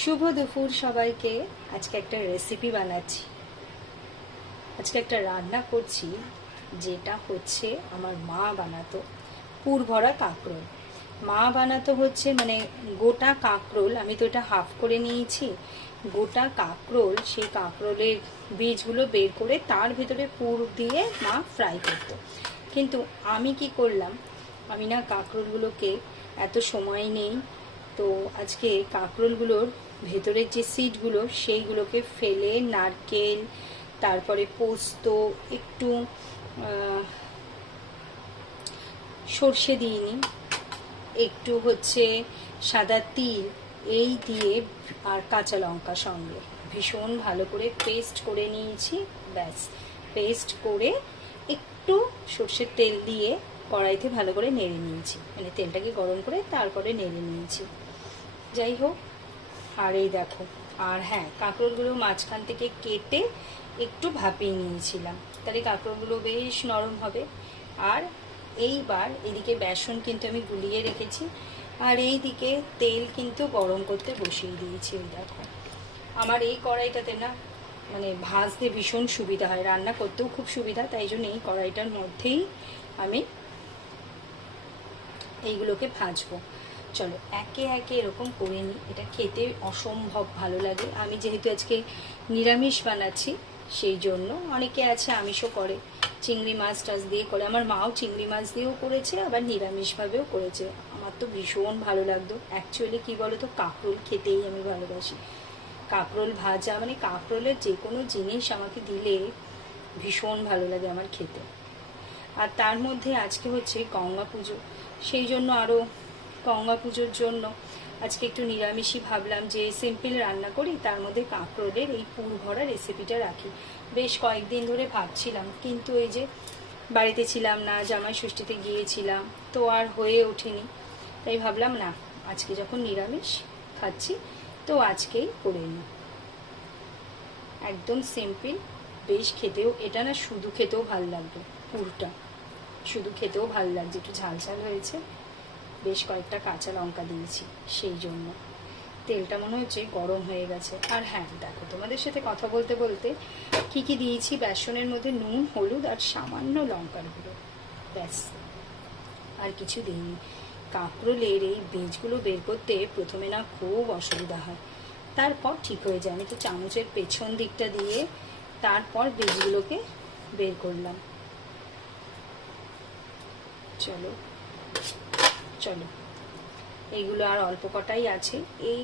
শুভ দুপুর সবাইকে। আজকে একটা রেসিপি বানাচ্ছি, আজকে একটা রান্না করছি, যেটা হচ্ছে আমার মা বানাতো পুর ভরা কাঁকরোল। মা বানাতো হচ্ছে মানে গোটা কাঁকরোল, আমি তো এটা হাফ করে নিয়েছি। গোটা কাঁকরোল, সেই কাঁকরোলের বীজগুলো বের করে তার ভিতরে পুর দিয়ে মা ফ্রাই করতো। কিন্তু আমি কি করলাম, আমি না কাঁকরোলগুলোকে এত সময় নেই, তো আজকে কাঁকরোলগুলোর ভেতরের যে সিডগুলো সেইগুলোকে ফেলে নারকেল, তারপরে পোস্ত, একটু সর্ষে দিইনি, একটু হচ্ছে সাদা তিল, এই দিয়ে আর কাঁচা লঙ্কা সঙ্গে ভীষণ ভালো করে পেস্ট করে নিয়েছি। ব্যাস, পেস্ট করে একটু সর্ষের তেল দিয়ে কড়াইতে ভালো করে নেড়ে নিয়েছি, মানে তেলটাকে গরম করে তারপরে নেড়ে নিয়েছি। যাই হোক, আর এই দেখো, আর হ্যাঁ, কাঁকরোলগুলো মাঝখান থেকে কেটে একটু ভাপিয়ে নিয়েছিলাম, তাহলে কাঁকরোলগুলো বেশ নরম হবে। আর এইবার এদিকে বেসন কিন্তু আমি গুলিয়ে রেখেছি, আর এই দিকে তেল কিন্তু গরম করতে বসিয়ে দিয়েছি। ওই দেখো, আমার এই কড়াইটাতে না মানে ভাজতে ভীষণ সুবিধা হয়, রান্না করতেও খুব সুবিধা, তাই জন্য এই কড়াইটার মধ্যেই আমি এইগুলোকে ভাজবো। চলো একে একে এরকম করে নিই। এটা খেতে অসম্ভব ভালো লাগে। আমি যেহেতু আজকে নিরামিষ বানাচ্ছি, সেই জন্য অনেকে আছে আমিষও করে, চিংড়ি মাছ টাছ দিয়ে করে। আমার মাও চিংড়ি মাছ দিয়েও করেছে, আবার নিরামিষভাবেও করেছে। আমার তো ভীষণ ভালো লাগতো। অ্যাকচুয়ালি কী বলো তো, কাঁকরোল খেতেই আমি ভালোবাসি। কাঁকরোল ভাজা মানে কাঁকরোলের যে কোনো জিনিস আমাকে দিলে ভীষণ ভালো লাগে আমার খেতে। আর তার মধ্যে আজকে হচ্ছে গঙ্গা পুজো, সেই জন্য আরও গঙ্গা পুজোর জন্য আজকে একটু নিরামিষই ভাবলাম যে সিম্পল রান্না করি, তার মধ্যে কাঁকরোলের এই পুর ভরা রেসিপিটা রাখি। বেশ কয়েকদিন ধরে ভাবছিলাম, কিন্তু এই যে বাড়িতে ছিলাম না, জামাই ষষ্ঠীতে গিয়েছিলাম, তো আর হয়ে ওঠেনি। তাই ভাবলাম না, আজকে যখন নিরামিষ খাচ্ছি তো আজকেই করে নিই। একদম সিম্পল, বেশ খেতেও, এটা না শুধু খেতেও ভালো লাগবে, পুরটা শুধু খেতেও ভালো লাগছে, একটু ঝাল ঝাল হয়েছে, বেশ কয়েকটা কাঁচা লঙ্কা দিয়েছি, সেই জন্য তেলটা মনে হচ্ছে গরম হয়ে গেছে। আর হ্যাঁ দেখো, তোমাদের সাথে কথা বলতে বলতে কি কি দিয়েছি বেসনের মধ্যে, নুন, হলুদ আর সামান্য লঙ্কার গুঁড়ো, ব্যাস, আর কিছু দিইনি। কাঁকরোলের এই বীজগুলো বের করতে প্রথমে না খুব অসুবিধা হয়, তারপর ঠিক হয়ে যায়। আমি তো চামচের পেছন দিকটা দিয়ে তারপর বীজগুলোকে বের করলাম। চলো চলো, এইগুলো আর অল্প কটাই আছে। এই